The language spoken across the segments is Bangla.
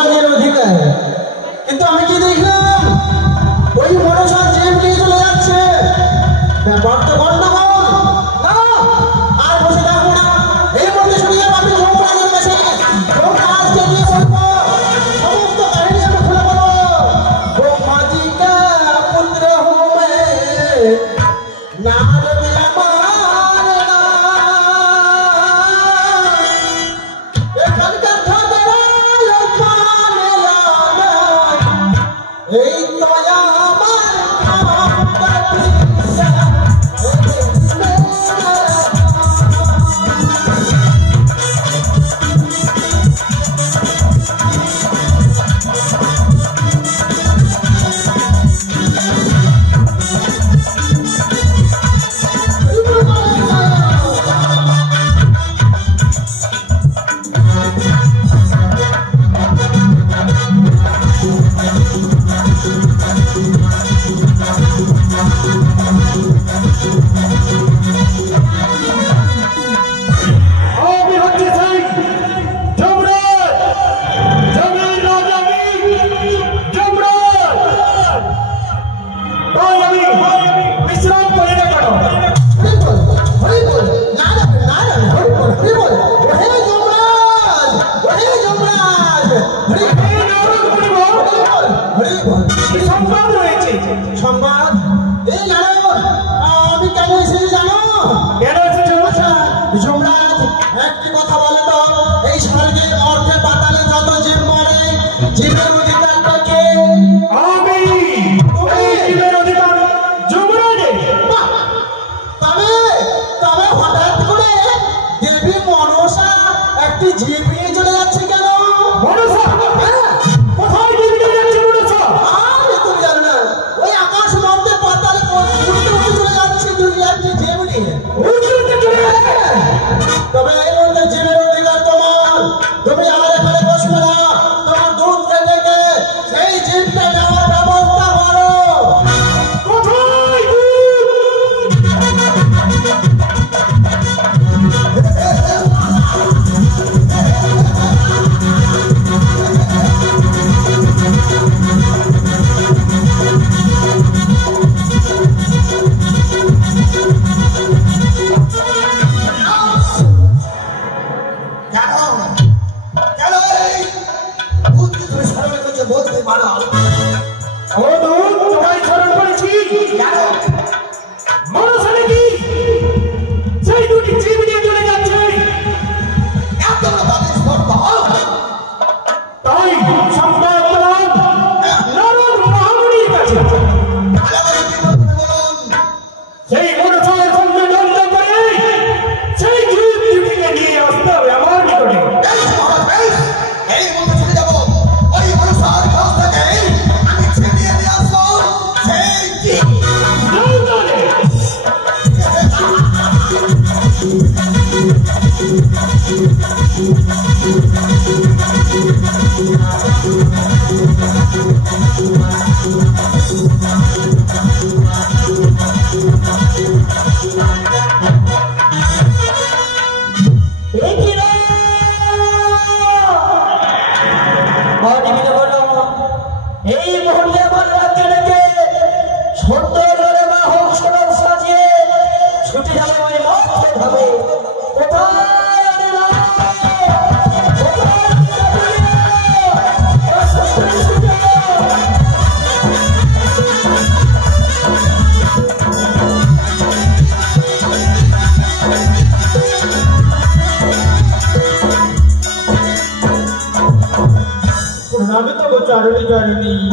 অধিকার। কিন্তু আমি কি দেখলাম ওই মনসা জিম নিয়ে চলে যাচ্ছে। ব্যাপার তো গন্ডগোল। না আর বসে থাকবো না, এই মুহূর্তে শুনিয়ে পাবি যমরাজের কাছে। যমরাজকে গিয়ে বলবো সমস্ত কাহিনী আমি খুলে বলবো। ও মাঝি কা পুত্র হুঁ মে, নাম মেরা মারনা। এখানকার ঠাকুরা পানে লানা, এই দয়া আমার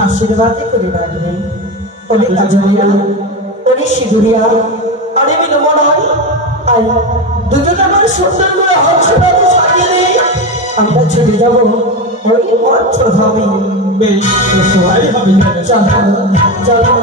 आशीर्वाद करे राजने ओने काजरिया ओने सिंदूरिया अरे मी नमनाई आई দুজন আমার সুন্দর করে হংসটাকে সাজিয়ে আমরা চলে যাব ওই অর্থধামে। বেশ সবাই হবে চলো চলো।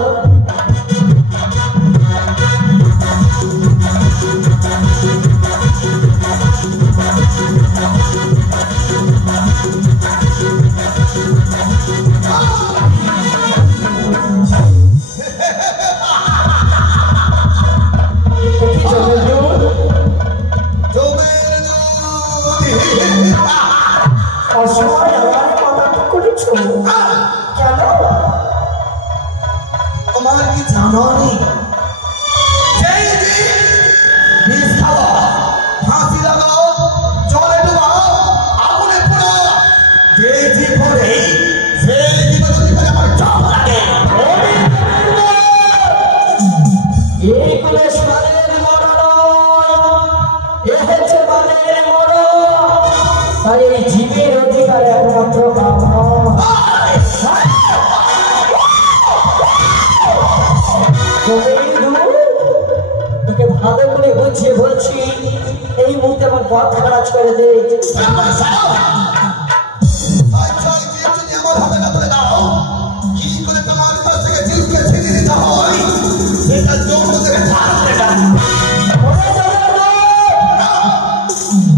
অসময় আমার কথা করছো কেন? তোমার কি জানো নি ফাঁসি লাগাও, জলে ডুবাও, আগুনে পোড়াও, যে জীবনে সেই জীবনে আমার চোখ লাগে। এই কোন সারের মরণ, এ হচ্ছে বানের মরণ। তাই এই জীবের অধিকার একমাত্র তোকে ভালো করে বুঝিয়ে বলছি, এই মুহূর্তে আমার পথ খারাপ করে দে।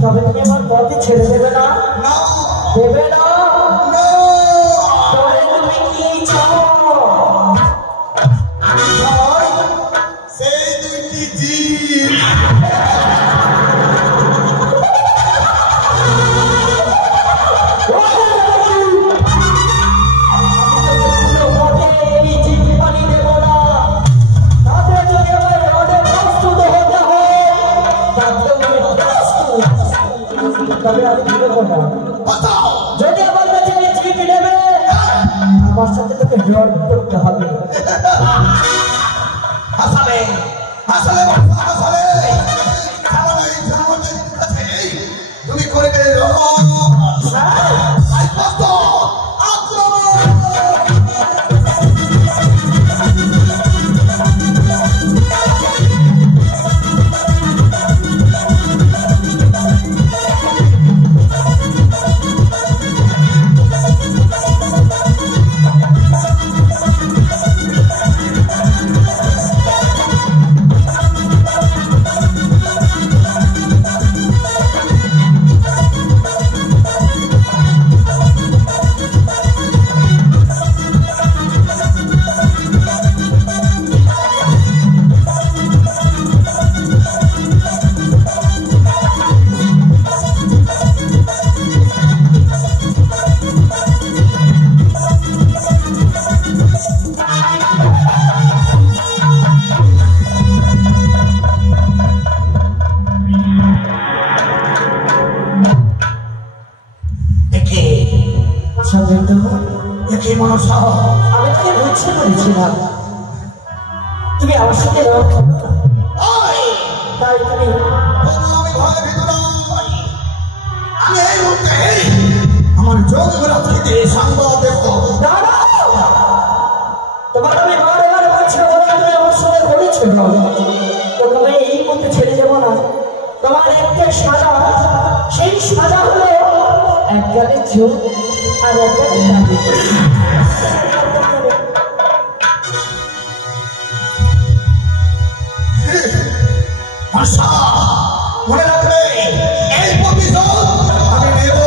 তবে তুমি আমার পথে ছেড়ে দেবে না? দেবে না? তবে তুমি কি চাও? সেই দুইটি জীব যদি আমার কাছে জিপি নেবে, আমার সাথে তোকে জড় করতে হবে। হাসালে হাসালে হাসালে তুমি করে গেলে আমি তোকে বুঝতে পেরেছিলাম তুমি আমার সাথে তাই তুমি আমি এই মুহূর্তে আমার যোগ থেকে সংবাদ দেব। তোমার আমি বারবার বলছি তুমি আমার সঙ্গে করেছিল, তোমাকে এই মুহূর্তে ছেড়ে দেবো না। তোমার একটা সাজা, সেই সাজা হলো এক গালে চোখ আর এক গালে মনে রাখবে এই প্রতিশোধ আমি নেব।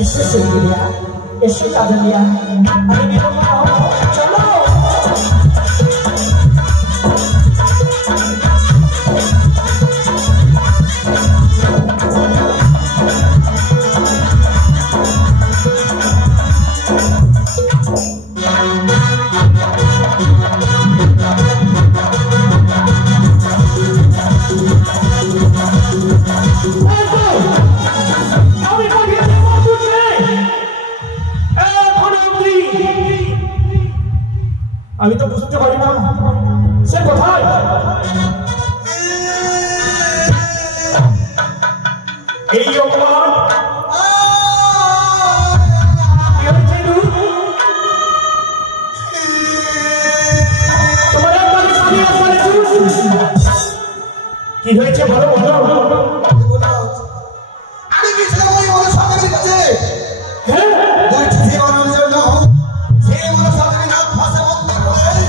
এসে সিঙ্গিয়া এসে কাজলিয়া আমি নেব না। চলো আমি তো বুঝতে পারি না সে কোথায়। এই অপমান কি হয়েছে বলো বলো। আমি গেছিলাম ওই মনসাদের কাছে দুই চিঠি বানানোর জন্য। সেই মনসাদের নাম ভাষা বন্ধ করে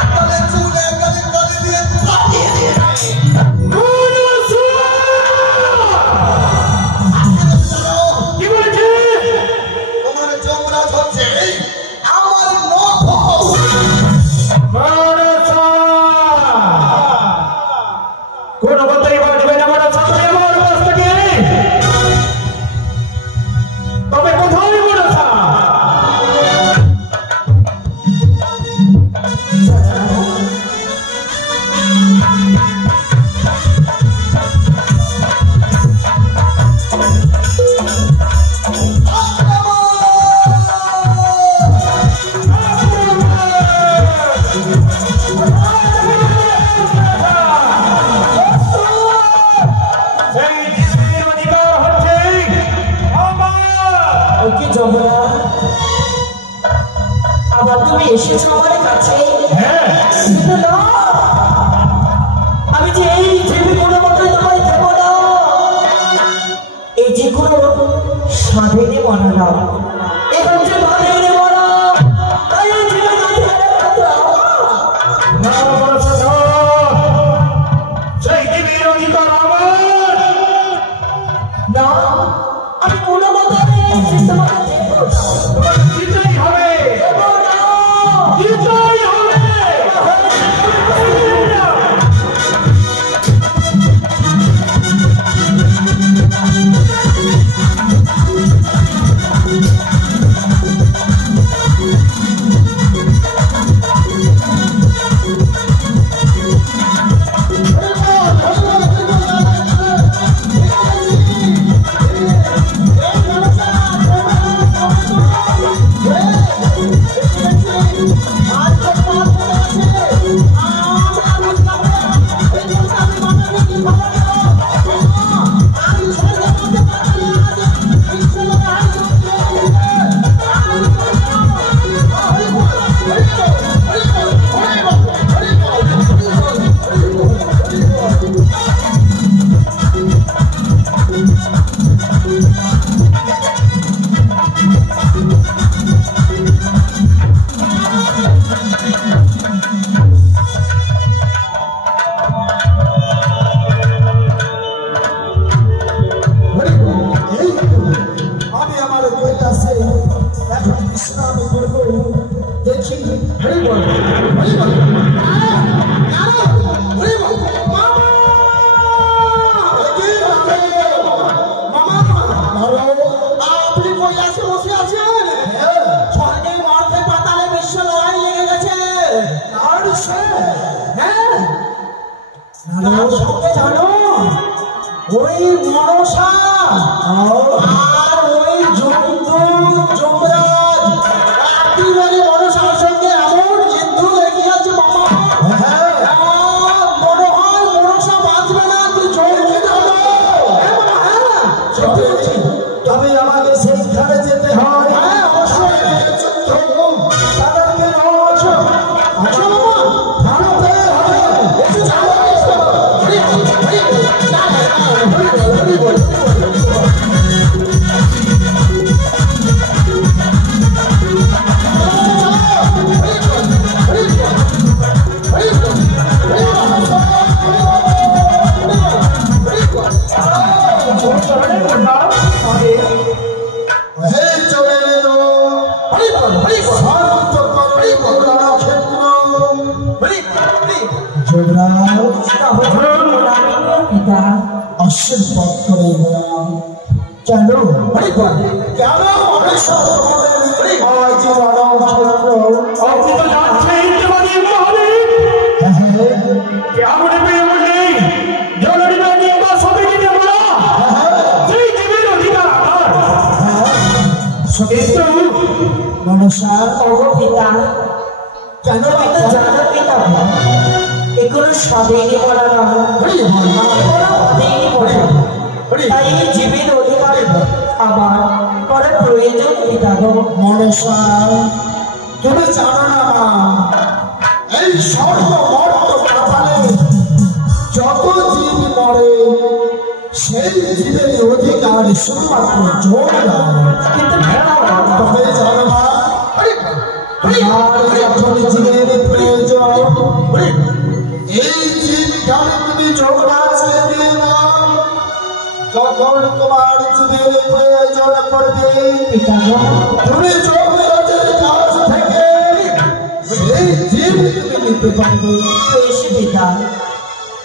একবারে চুল একবারে গলে দিয়ে চাপিয়ে দিয়েছে। কি বলেছে? তোমার যমরাজ হচ্ছে আমার নখ। কোন কথাই বলবে না আমার সাথে আমার কাছ থেকে। যমুনা, আবার তুমি এসেছো আমার কাছে। কিন্তু না, আমি যে এই জীবী কোনো মতোই তোমায় দেবো না। এই যে কোনো স্বাধীনে মরা না, এখন যে বাধেনে মরা, তাই এই জীবন না, আমি কোনো মতোই তোমাকে দেবো না। ওই মনসা আর ওই যমরাজ একেবারে মনসার সঙ্গে এমন যুদ্ধ লেগে আছে মামা। মনে হয় মনসা বাঁচবে না, তুই চলতে যাবো। তবে আমাকে সেইখানে যেতে হয়। অবশ্যই তাদেরকে আশীর্বাদ করে গেলাম। কেন কেন জানার পিতা এগুলো স্বাধীনই বলা না, তাই জীবের অধিকার আমার করা প্রয়োজন পিতা গো। মনসা, তুমি জানো না মা, এই সর্ব মর্ত কপালে যত জীব মরে সেই জীবের অধিকার শুধুমাত্র যমরাজ। কিন্তু তবে জানো মা, যখন জীবের প্রয়োজন এই জীবটাকে তুমি যমরাজকে দিয়ে নাও। যখন তোমার জীবের প্রয়োজন পড়বে তুমি যমরাজের কাছ থেকে সেই জীব তুমি নিতে পারবে। পিতা,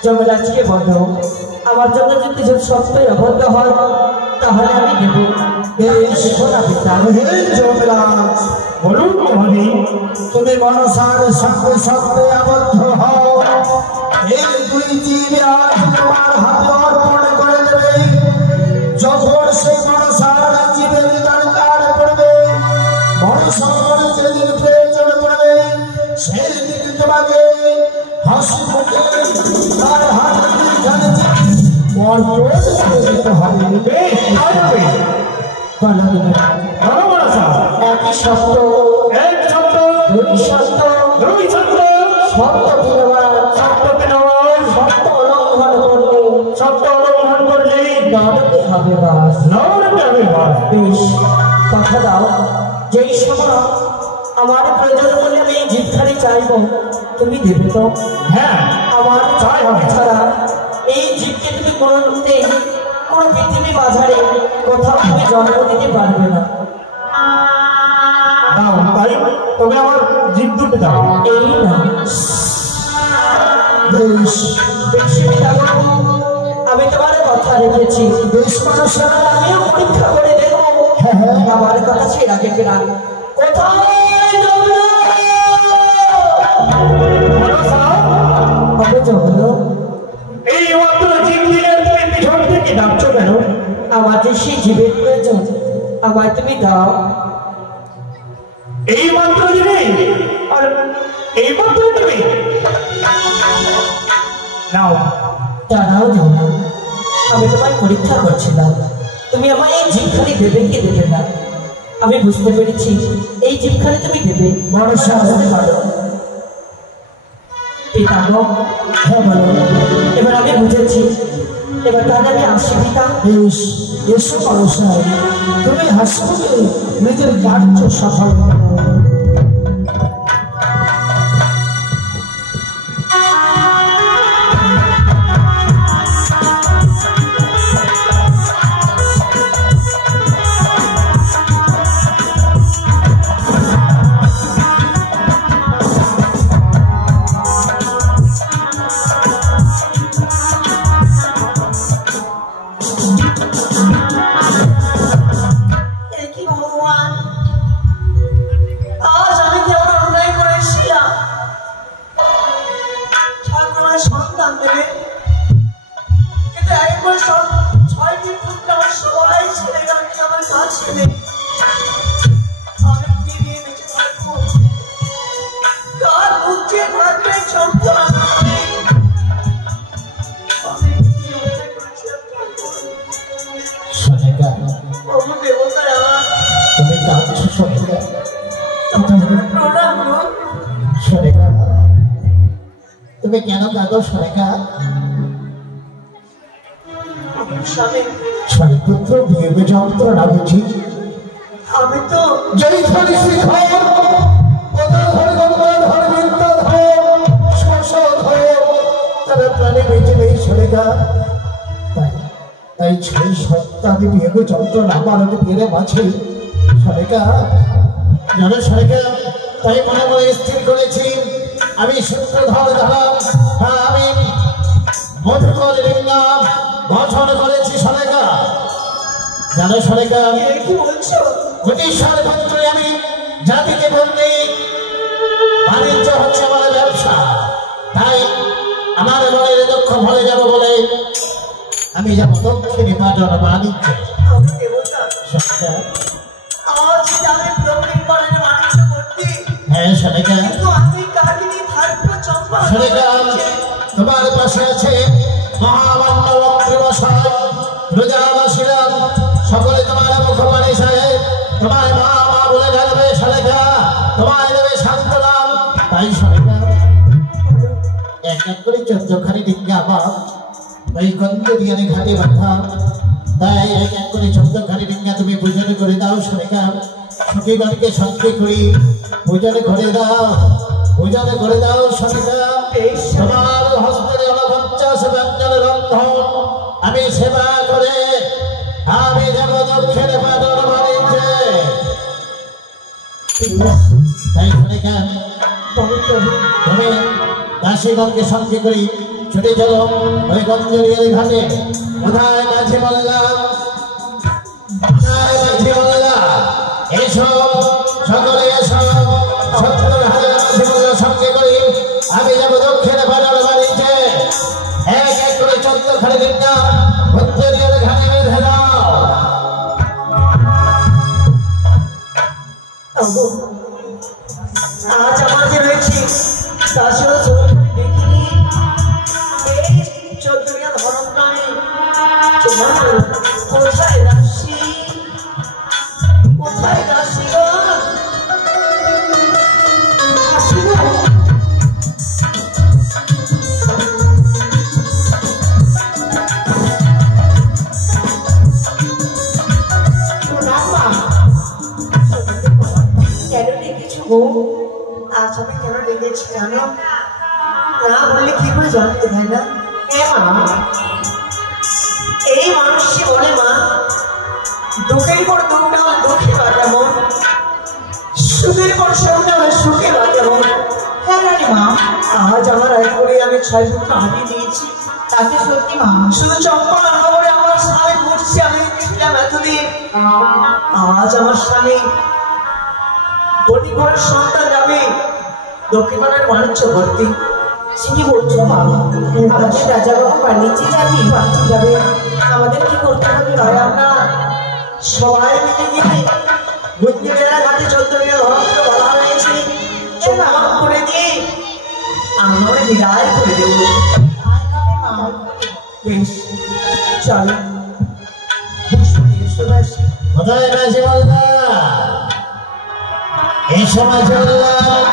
যমরাজকে বলো আমার জন্য যদি সত্যই অবদ্ধ হয় তাহলে আমি দেব। যমরাজ বলুন তুমি মনসার সঙ্গে সঙ্গে আবদ্ধ হও। এই দুই জীব আজ তোমার হাতে অর্পণ করে দেবে। যখন সে মনসার জীবের দরকার পড়বে, মনসার যেদিন প্রয়োজন পড়বে সেই দিন তোমাকে হাসি মুখে তার হাতে অর্পণ করে দিতে হবে। একই শব্দ এক শব্দ দুই শব্দ দুই শব্দ শব্দ বিনবার শব্দ বিনয় শব্দ অলঙ্ঘন করলে শব্দ অলঙ্ঘন করলে নরকে হবে বাস। নরকে হবে বাস। বেশ, কথা দাও, যেই সময় আমার প্রয়োজন বলে আমি এই জিভখানি চাইব তুমি দেবে তো? হ্যাঁ আমার চাই হবে। ছাড়া এই জীবকে তুমি কোনোতেই কোনো পৃথিবী বাজারে কোথাও তুমি জন্ম দিতে পারবে না। দাও তাই তবে আমার জীব দুটো দাও। এই না বেশ বেশি পিতামহ, আমি তোমার কথা রেখেছি। বেশ মানুষেরা আমিও পরীক্ষা করে দেখবো আমার কথা সে রাখে কিনা। কোথায় যাবে? কবে যাবো? এই মাত্র জীব দিলে তুমি পিছন থেকে ডাকছো কেন? আমার যে সেই জীবের প্রয়োজন, আমায় তুমি দাও। এই মাত্র দিলে আর এই মাত্র দিবে নাও। দাঁড়াও যাও, আমি তোমায় পরীক্ষা করছিলাম তুমি আমায় এই জিভখানি দেবে কি দেবে না। আমি বুঝতে পেরেছি এই জিভখানি তুমি দেবে। বড় সাহস ভালো। পিতামহ, হ্যাঁ বলো। এবার আমি বুঝেছি, এবার তাহলে আমি আসি পিতা। বেশ, এসো মানুষাই, তুমি হাসপাতালে নিজের কার্য সফল করো। এ কি ভগবান, আজ আমি কেমন অন্যায় করেছিলাম। ঠাকুর সন্তান দেবে, কিন্তু একবার ছয়টি পুত্র আমার সবাই ছেড়ে গেল আমার কাছে নেই। আমি কি দিয়ে বেঁচে থাকবো? কার বুঝিয়ে থাকবে সন্তান? আমি কি অন্যায় করেছিলাম ঠাকুর? সোনিকা, প্রভু দেবতা আমার তুমি কাঁদছো সোনিকা? তোমার প্রণাম গো। সোনিকা, তুমি কেন কাঁদো সোনিকা? স্বামী, ছয়পুত্র বিয়োগে যন্ত্রণা বুঝি আমি তো জয় ধরি শিখর পদা ধরে গঙ্গা ধরে বিদ্যা ধর শশ ধর তারা প্রাণে বেঁচে নেই সোনিকা। তাই ছয় সত্তাদি বিয়োগে যন্ত্রণা আমার পেরে মাঝে সোনিকা জানো সোনিকা, তাই মনে মনে স্থির করেছি আমি সূত্রধর দ্বারা আমি মধুকর লিঙ্গাম গঠন করেছি সোনিকা। জানো সোনিকা, কি বলছো? ব্রিটিশার মন্ত্রী আমি জাতিকে বললি বাণিজ্য হচ্ছে আমার ব্যবসা, তাই আমার মনের দক্ষ ফলে যাব বলে আমি যাবো দক্ষিণী পাটন বাণিজ্য। আমি দেবতা, সোনিকা, আজ আমি প্রবীণ বলেন বাণিজ্য করতে, হ্যাঁ সোনিকা, কিন্তু আমি কাহিনী থাকবো চম্পা। সোনিকা, তোমার পাশে আছে মহামান্য মন্ত্রী মশাই, প্রজাবাসীরা সকলে তোমার মুখবাণী সাহেব তোমায় মা মা বলে ডাকবে সোনিকা, তোমায় দেবে শান্তনাম। তাই সোনিকা, এক এক করে 14খানি ডিঙ্গা আমার ওই গন্ধরিয়ানি ঘাটে বাঁধা, তাই এক এক করে 14খানি ডিঙ্গা তুমি পূজন করে দাও সোনিকা। সখীগণকে সঙ্গে করি পূজন করে দাও, পূজন করে দাও সোনিকা। তোমার হস্তের 49 ব্যঞ্জন রন্ধন আমি সেবা করে আমি যাব দক্ষিণে পাটন বাণিজ্যে। তাই সোনিকা, তুমি দাসীগণকে সঙ্গে করি ছুটে চলো ওই গঞ্জরিয়ার ঘাটে। কোথায় মাঝি মোল্লা, কোথায় মাঝি মোল্লা, এসো সকলে এসো। 70,000 মাঝি মোল্লা সঙ্গে করি আমি যাব দক্ষিণে পাটন বাণিজ্যে। এক এক করে 14খানি ডিঙ্গা গঞ্জরিয়ার ঘাটে বেঁধে দাও। আজ আমার যে রয়েছে তার সাথে চোখখানি দেখিনি, এই চৌধুরীর ধরন নাই। তোমার কোথায় দাসী, কোথায় দাসী গো? গো আজ আমি কেন ডেকেছি জানো? না বললে কি করে জানতে তাই না? মা এই মানুষটি বলে মা দুঃখের পর দুঃখ না হলে দুঃখে বাঁধা মন, সুখের পর সুখ না হলে সুখে বাঁধা মন। হ্যাঁ রানী মা, আজ আমার এক করে আমি 6 সূত্র হারিয়ে দিয়েছি। তাকে সত্যি মা শুধু চম্পা না করে আমার স্বামী মরছি আমি ছিলাম এতদিন। আজ আমার স্বামী গরিবের সন্তান যাবে দক্ষিণপাড়ার বাণিজ্য ভর্তি। সে কি বলছো মা? আমাদের রাজা বাবু বাণিজ্যে যাবে, আমাদের কি করতে হবে? আমরা সবাই মিলে গিয়ে বুদ্ধিবেলা ঘাটে 14 ঘন্টা বলা হয়েছে করে দিয়ে আমরা বিদায় করে দেব। বেশ চলো কোথায় গেছে বলবা? এই সময় চললাম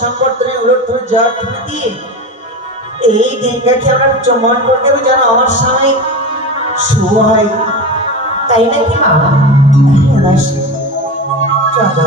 সম্পর্কে উলট ধরে যাওয়ার তুলে দিয়ে এই দিনটাকে আমরা চমন করে দেবো যেন আমার স্বামী শুভ হয়, তাই নাকি মা? চলো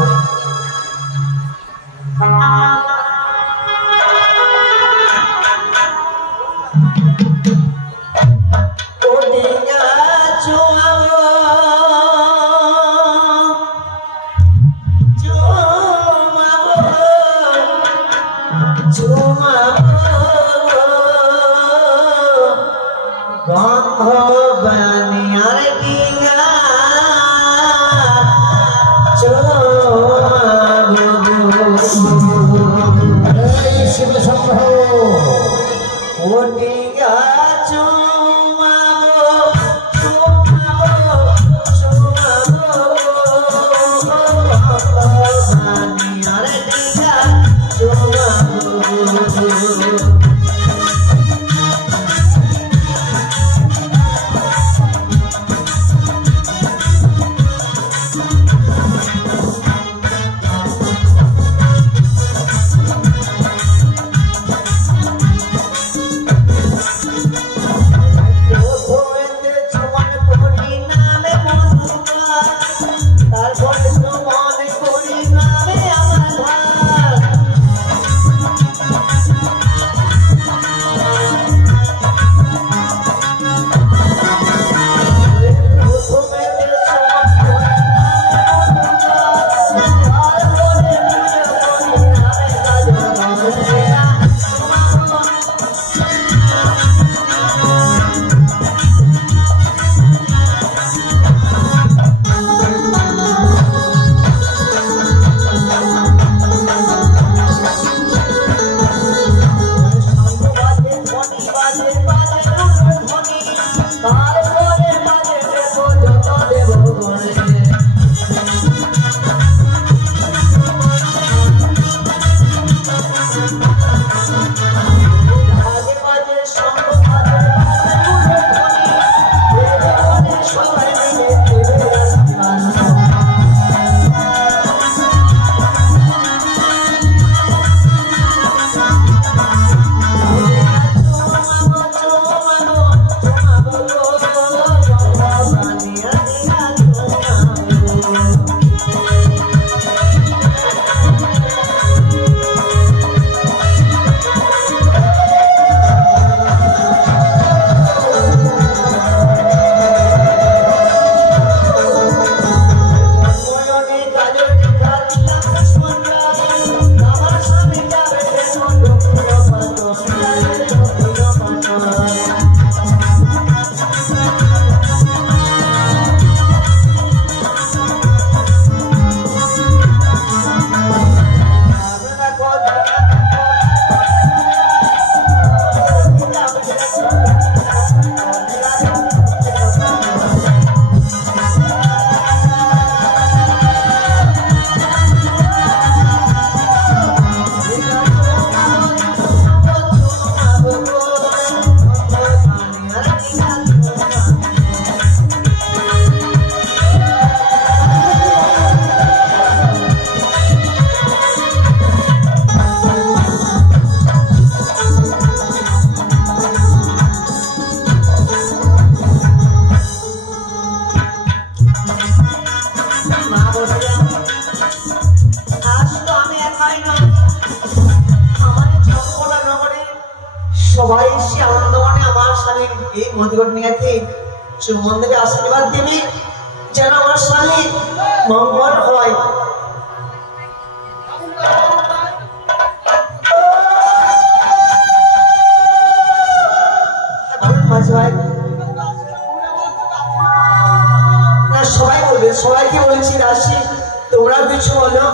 সবাই এসে আনন্দমনে আমার স্বামীর এই মধুকন্যাকে চুম্বন দেবে, আশীর্বাদ দেবে, যেন আমার স্বামী মঙ্গল হয়। সবাই বলবে, সবাইকে বলছি রাশি, তোমরা কিছু বলো,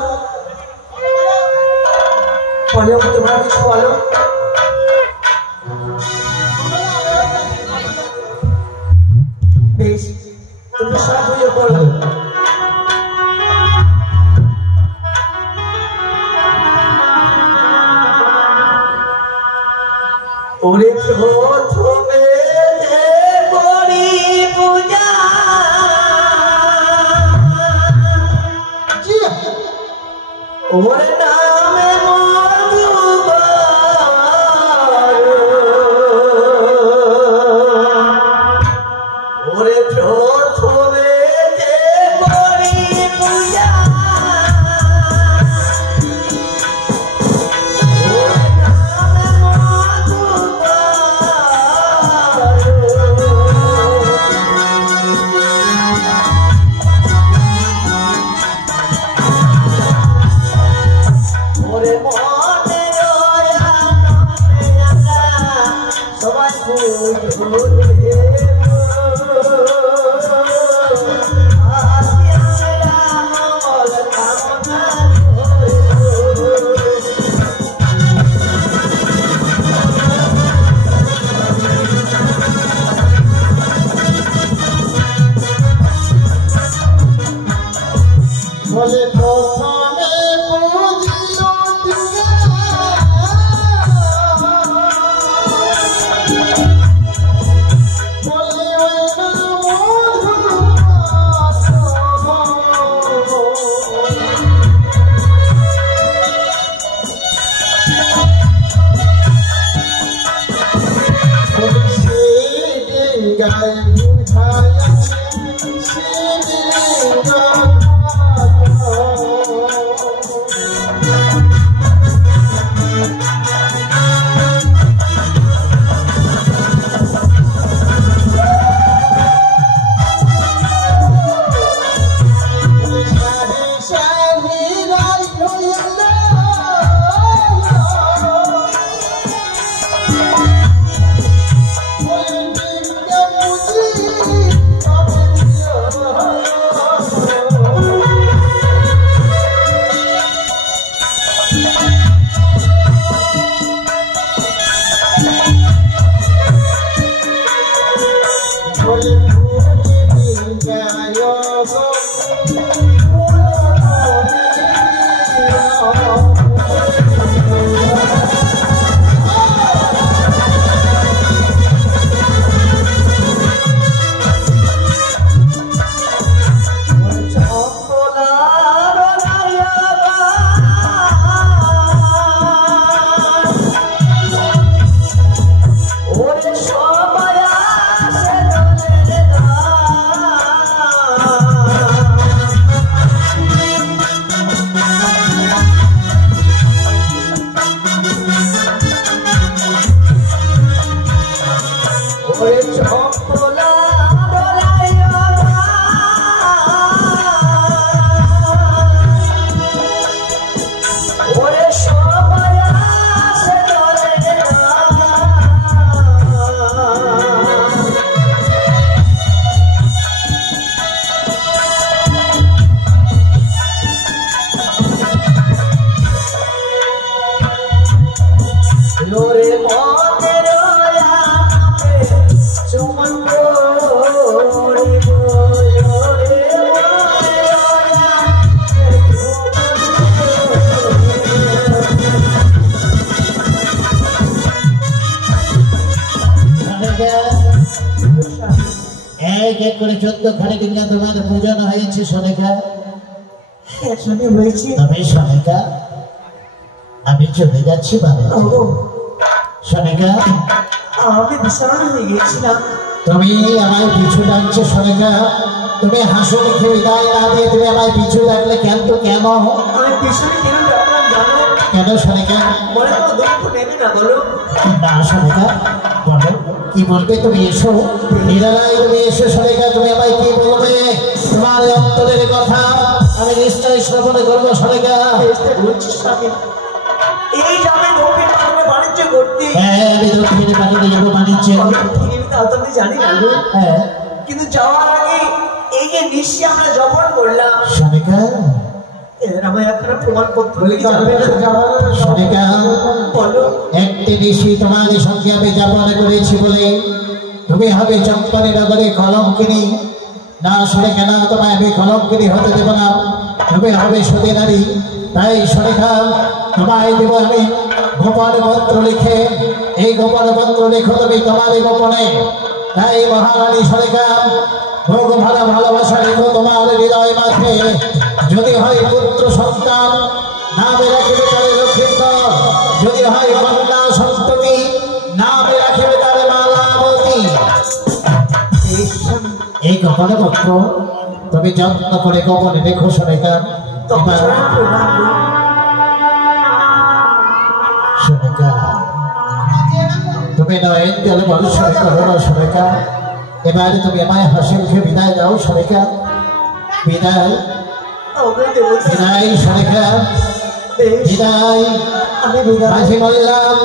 তোমরা কিছু বলো। বেশ, তুমি সব বুঝে পড়ো। ওরে প্রথমে করি পূজা, ওরে নামে মধুবার, ওরে প্রথমে করি পূজা, বলে প্রথমে বুঝিও বলে ওই গায়ে বুঝায় এক করে 14 খানি কিনা তোমাদের পূজন হয়েছে সোনিকা। একসাথে হয়েছে। তবে সোনিকা আমি চলে যাচ্ছি বাবা। সোনিকা আমি বিছানা হয়ে গেছিলাম, তুমি আমায় পিছু ডাকছো সোনিকা। তুমি হাসুনি বিদায় না দিয়ে তুমি আমায় পিছু ডাকলে কেন? তো কেন আমি পিছনে কেন ডাকলাম জানো? কেন সোনিকা? মনে কোনো দুঃখ নেবে না বলো? না সোনিকা, বলো কি বলবে তুমি? এসো নিরালায় তুমি এসো সোনিকা, তুমি আমায় কি বলবে? তোমার অন্তরের কথা আমি নিশ্চয়ই শ্রবণ করবো সোনিকা। এই যাবে দক্ষিণ পাটনে বাণিজ্য করতে। হ্যাঁ আমি দক্ষিণ পাটনে যাবো বাণিজ্য। আমি জানি না গো। হ্যাঁ কিন্তু যাওয়ার আগে এই যে নিশ্চয় আমরা জপন করলাম সোনিকা, এর আমায় একটা প্রমাণপত্র সোনিকা বলো। একটি ঋষি তোমার সঙ্গে আমি যাপন করেছি বলে তুমি হবে চম্পানি নগরে কলঙ্কিনী। না সোনিকা না, তোমায় আমি কলঙ্কিনী হতে দেব না, তুমি হবে সতী নারী। তাই সোনিকা তোমায় দেব আমি গোপন পত্র লিখে, এই গোপন পত্র লিখো তুমি তোমারই গোপনে। তাই মহারানী সোনিকা ভোগ ভালো ভালোবাসা লিখো তোমার হৃদয় মাঝে। যদি হয় পুত্র সন্তান নামে রাখিবে তারে লক্ষ্মীধর, যদি হয় কন্যা সন্ততি নামে রাখিবে তারে মালাবতী। এই গোপন পত্র তুমি যত্ন করে গোপনে রেখো সোনিকা। সোনিকা তুমি নয় জলে বর্ষণ করো না সোনিকা। এবারে তুমি আমায় হাসি মুখে বিদায় দাও সোনিকা। বিদায় বিদায় সোনিকা, বিদায়। আমি বিদায় মাঝি বললাম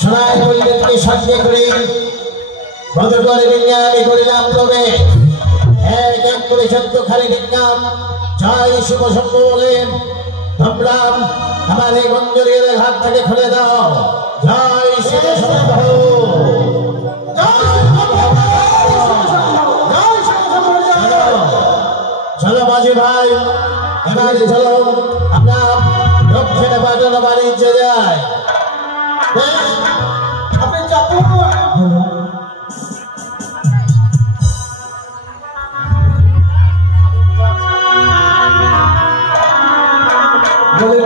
সোনায় বললে তুমি সঙ্গে করে কত করে বিজ্ঞানী করিলাম তবে এক এক করে 14 খালি বিজ্ঞান জয় শিব শম্ভ বলে ধমরাম আমার এই গঞ্জরের হাত থেকে খুলে দাও। জয় শিব শম্ভ, চলো মাঝি ভাই, এবার চলো আমরা দক্ষিণ পাটন বাণিজ্য যাই। আপনি যাবো বলে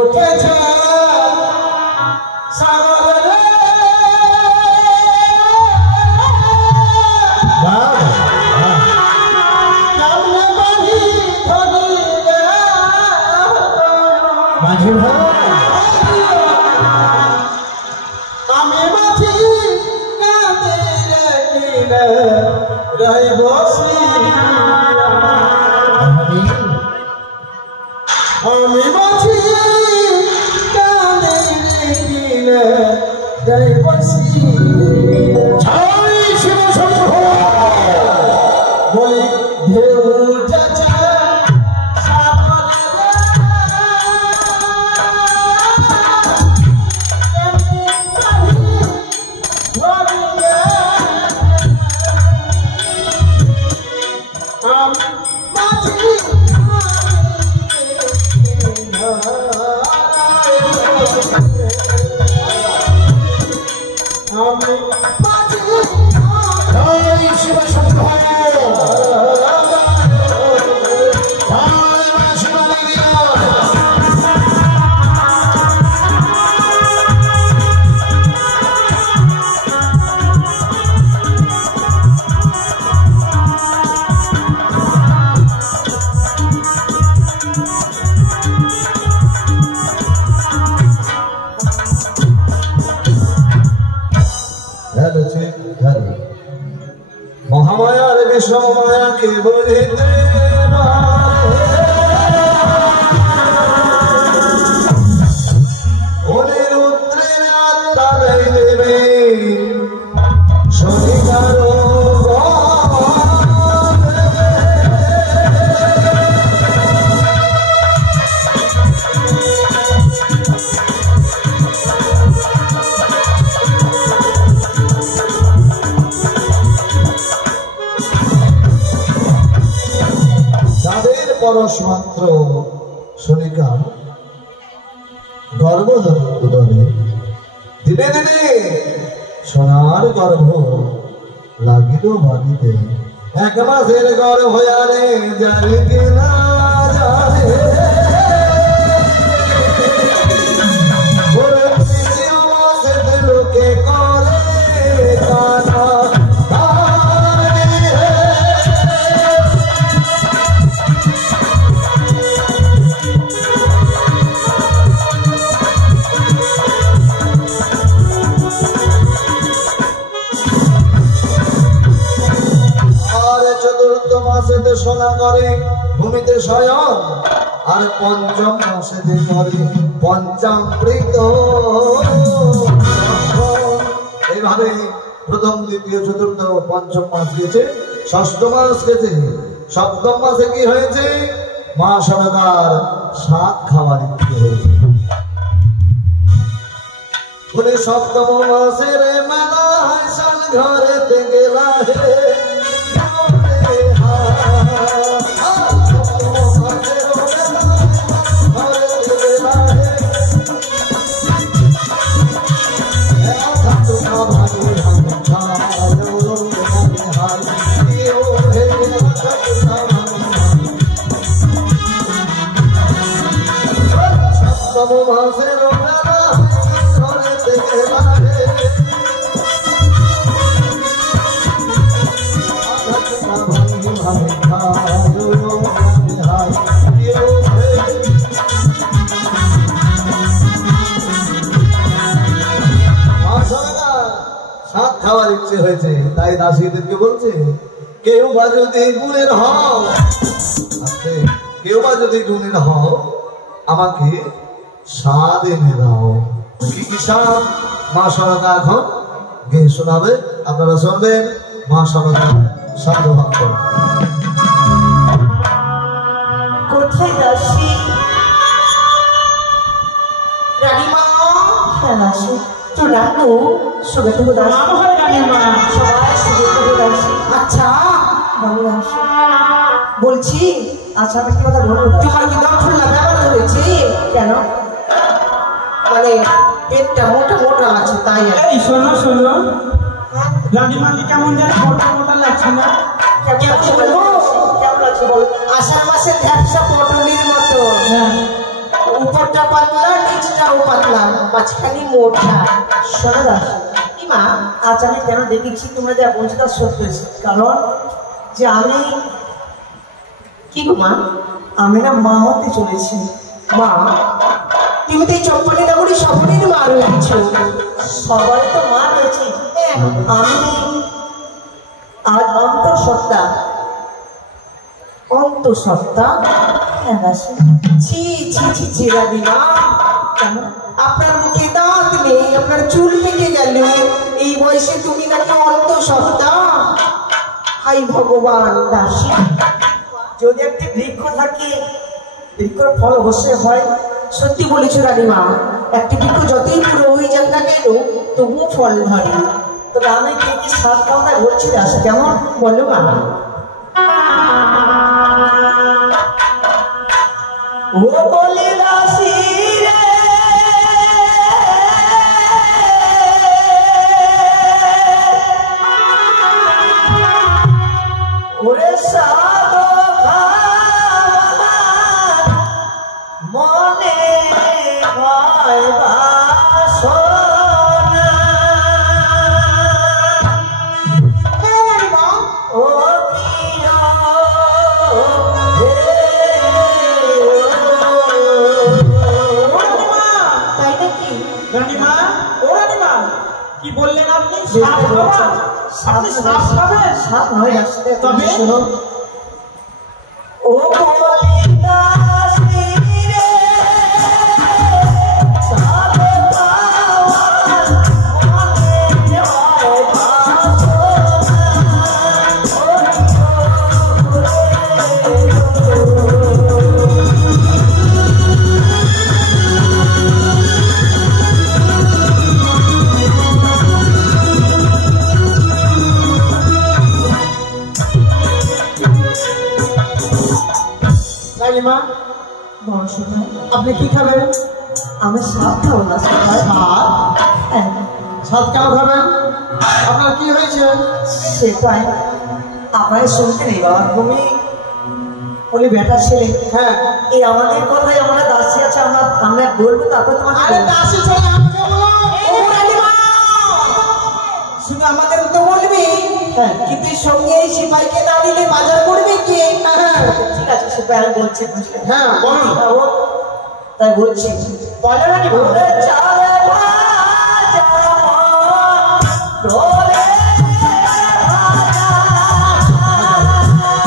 উঠেছে সাগরে মাঝি ভাই আমি মাঝি কাঁদে কিনে রই বসি, আমি মাঝি কাঁদে কিনে রই বসি। জয় শিব শম্ভ বলি ঢেউ উঠেছে জয় শিব শম্ভ, জয় মা শিবানী। মহামায়ার বিষমায়াকে বলিতে অনিরুদ্রের আত্মা দেবে শনিবার পরশ মাত্র সোনিকা গর্ভধারণ উদরে দিনে দিনে সোনার গর্ভ লাগিল বানিতে। এক মাসের গর্ভ আরে জানি কিনা জানে লোকে করে কানা করে ভূমিতে শয়ন, আর পঞ্চম মাসে যে করে পঞ্চামৃত। এইভাবে প্রথম দ্বিতীয় চতুর্থ পঞ্চম মাস গেছে, ষষ্ঠ মাস গেছে, সপ্তম মাসে কি হয়েছে? মা সরকার সাত খাওয়ার ইচ্ছে হয়েছে। বলে সপ্তম মাসের মেলা হাসান ঘরেতে গেলা হে, সাত খাওয়ার ইচ্ছে হয়েছে, তাই দাসীদেরকে বলছে কেউ বা যদি গুণের হও, কেউ বা যদি গুণের হও আমাকে স্বাদ এনে দাও। কি কি স্বাদ? মা সরকার এখন গেয়ে শোনাবে, আপনারা শুনবেন। মা সরকার স্বাদ ভাগ করবে। কোথায় দাসী? রানীমা। হ্যাঁ দাসী, তো রাখো শুভে তো দাস হয় রানীমা, সবাই শুভে তো দাসী। আচ্ছা বাবু দাসী বলছি, আচ্ছা আমি কি কথা বলবো, তোমার কি দম ফুললা ব্যবহার হয়েছে? কেন? মানে পেটটা মোটা মোটা আছে তাই। এই শোনো শোনো, রানীমাকে কেমন যেন মোটা মোটা লাগছে না? কেমন বলবো? কেমন লাগছে বল? আষাঢ় মাসের ধ্যাপসা পটলির মতো, উপরটা পাতলা নিচটাও পাতলা, মাঝখানে মোটা। শোনো দাস কি মা, আজ আমি কেন দেখেছি তোমরা যা বলছো তা সত্য হয়েছে। কারণ যে আমি কি গো মা, আমি না মা হতে চলেছি। মা তুমি তো এই চম্পালি নগরী সবারই মা রয়েছ। সবার তো মা রয়েছে, আমি আর অন্তঃসত্ত্বা। অন্তঃসত্ত্বা? হ্যাঁ দাসী। ছি ছি ছি ছি রানীমা, কেন আপনার মুখে দাঁত নেই, আপনার চুল পেকে গেল, এই বয়সে তুমি নাকি অন্তঃসত্ত্বা? হাই ভগবান দাসী, যদি একটি বৃক্ষ থাকে বৃক্ষর ফল অবশ্যই হয়। সত্যি বলেছ রানীমা, একটি বৃক্ষ যতই পুরো হয়ে যাক না কেন তবুও ফল ধরে। তবে আমি কে কি সাত কথা বলছি দাস, কেমন বলো মা? ও বলে দাসী রে, ওরে সাদ মনে হয় বাসনা, ও রানীমা, ও রানীমা, কি বললেন আপনি? সাপ খাবেন? আপনি সাপ খাবেন? সাপ নয় আসলে, তবে শোনো। ও বলি দাসী রে, সাপ খাওয়ার মনে হয় বাসনা, রানীমা বড় শোনায়। আপনি কি খাবেন? আমি সাপ খাবো না সবাই। হ্যাঁ সাপ কেন খাবেন? আপনার কি হয়েছে? সেটাই আপনার শুনতে নেই বাবা, তুমি বলি বেটা ছেলে। হ্যাঁ, এই আমাদের কথাই আমরা দাসী আছে, আমরা বলবো তারপর তোমাকে। আরে দাসী ছেলে আমাকে বলো। শুধু আমাদের তো বলবি, হ্যাঁ, কিন্তু সঙ্গে এই সিপাহীকে না নিলে বাজার করবে কে? ঠিক আছে সিপাহী আমি বলছি, বুঝলে? হ্যাঁ বলুন। তাই বলছি, বলে রানীমা। ওরে চালে ভাজা তোরে ভাজা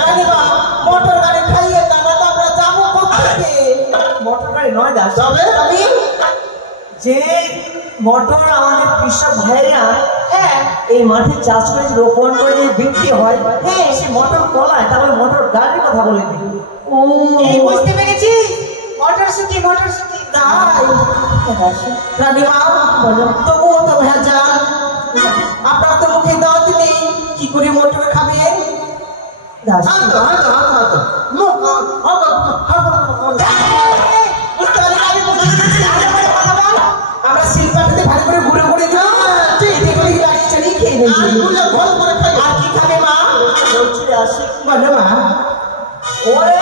রানীমা মোটর গাড়ি খাইয়ে না না তো আমরা যাবো কোথায়? মোটর গাড়ি নয় দাস, তবে আমি যে মোটর আমাদের কৃষক ভাইরা হ্যাঁ এই মাঠে চাষ করে যে রোপণ করে যে বিক্রি হয় হ্যাঁ সে মোটর কলায় তারপরে মোটর গাড়ির কথা বলে দিই। ও এই বুঝতে পেরেছি, মটরশুটি মটরশুটি। তাই রানীমা বলো তবুও তো ভেজাল, আপনার তো মুখে দাঁত নেই, কি করে মোটর খাবেন? দাস বুঝতে পারি আমি বুঝতে পেরেছি, কথা বল। আমরা শিল্পাটিতে ভালো করে ঘুরে ঘুরে যাই, এতে করে গাড়ি চালিয়ে খেয়ে নিয়েছি। আর কি খাবে মা? বলছি আসি বলো মা। ওরে